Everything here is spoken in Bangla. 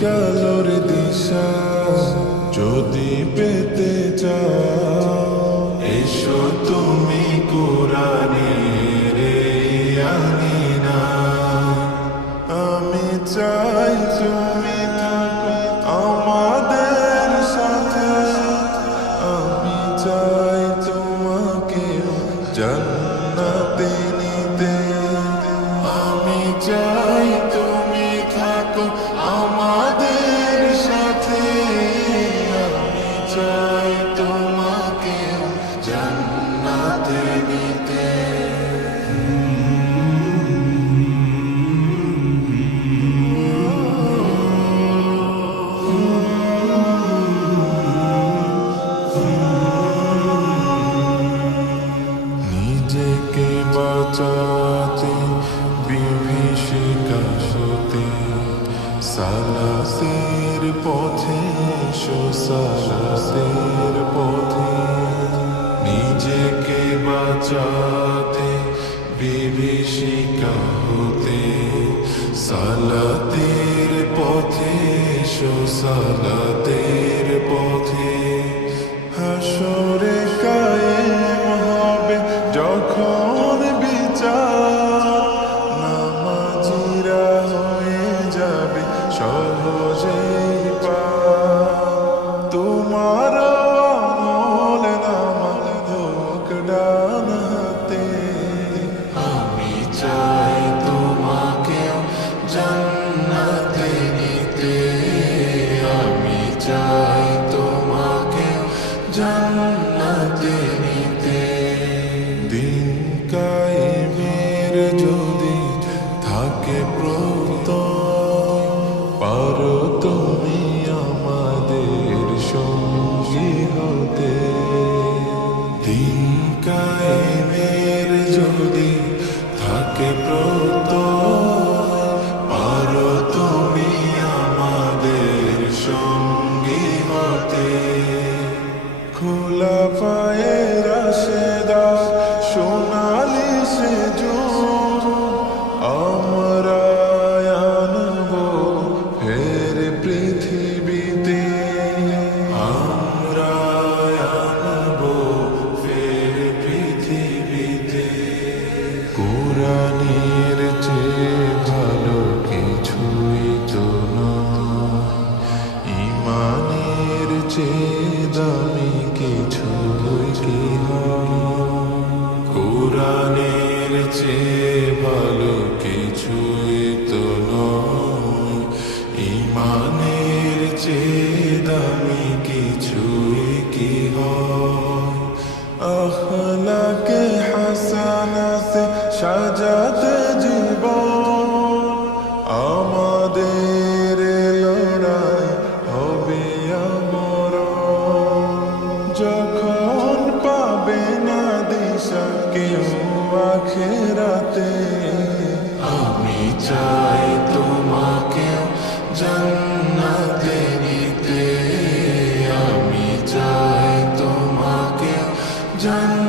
আলোর দিশা যদি পেতে চাও, এসো তুমি কোরআনের আঙিনা। আমি চাই তুমি থাকো আমাদের সাথে, আমি চাই তোমাকে জান্নাতে নিতে। আমি চাই তুমি থাকো আমাদের সাথে, আমি চাই তোমাকে জান্নাতে নিতে। নিজেকে বাঁচাতে বিভীষিকা হতে সালাতের পথে, সালাতের পথে। নিজেকে বাঁচাতে বিভীষিকা হতে সালাতের পথে, সালাতের পথে। হাসরে কায়েম হবে যখন বিচার, নামাজিরা হয়ে যাবে সহজেই পার। তোমার আমল নামা হোক ডান হাতে, আমি চাই তোমাকে জান্নাতে নিতে। আমি চাই তোমাকে জান্নাতে নিতে। দিন কায়েমের যদি থাকে প্রত্যয়, পারো তুমি আমাদের সঙ্গী হতে। দিন কায়েমের যদি থাকে প্রত্যয়, পারো তুমি আমাদের সঙ্গী হতে। খোলা পায়ে রাশেদা সোনালি সে যুগ, আমরা আনবো ফের পৃথিবীতে। আমরা আনবো ফের পৃথিবীতে। কোরআনের চেয়ে ভালো কিছুই তো নয়, ঈমানের চেয়ে দামি কিছুই কি হয়। কোরআনের চেয়ে ভালো কিছুই তো নয়, ঈমানের চেয়ে দামি কিছুই কি হয়। আখলাকে হাসানাতে সাজাতে জীবন, আমাদের লড়াই হবে আমরণ। যখন পাবে না দিশা কেউ আখিরাতে, আমি চাই তোমাকে জান্নাতে নিতে। আমি চাই তোমাকে জান্নাতে